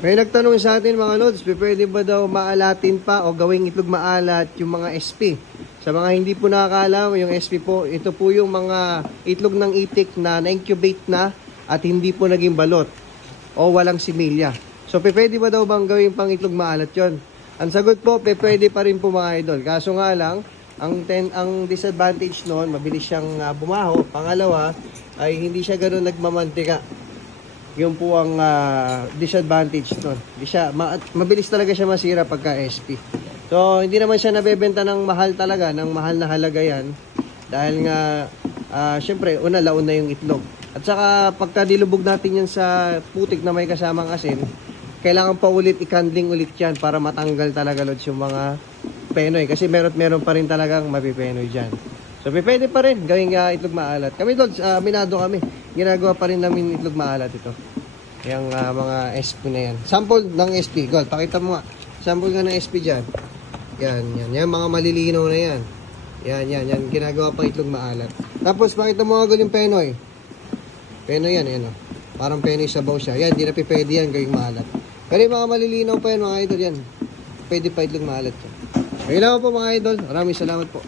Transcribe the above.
May nagtanong sa atin mga lods, pwede ba daw maalatin pa o gawing itlog maalat yung mga SP? Sa mga hindi po nakakaalam, yung SP po, ito po yung mga itlog ng itik na na-incubate na at hindi po naging balot o walang similya. So pwede ba daw bang gawing pang itlog maalat yon? Ang sagot po, pwede pa rin po mga idol. Kaso nga lang, ang disadvantage noon, mabilis siyang bumaho. Pangalawa, ay hindi siya ganoon nagmamantika. Yun po ang disadvantage nun. Mabilis talaga siya masira pagka SP. So, hindi naman siya nabebenta ng mahal talaga, ng mahal na halaga yan. Dahil nga, syempre, laon na yung itlog. At saka, pagka nilubog natin yan sa putik na may kasamang asin, kailangan pa ulit i-candling ulit yan para matanggal talaga lods yung mga penoy. Kasi meron pa rin talagang mapipenoy dyan. So, pwede pa rin gawing itlog maalat. Kami lods, minado kami. Ginagawa pa rin namin itlog maalat ito. Yung mga SP na yan. Sample ng SP. Gold, pakita mo nga. Sample nga ng SP dyan. Yan. Yan, mga malilinaw na yan. Yan. Ginagawa pa itlog maalat. Tapos, pakita mo nga yung penoy. Penoy yan, yan o. Parang penoy sabaw siya. Yan, di na pwede yan gawing maalat. Pero yung mga malilinaw pa yan, mga idol yan. Pwede pa itlog maalat yan. Kailangan po mga idol. Maraming salamat po.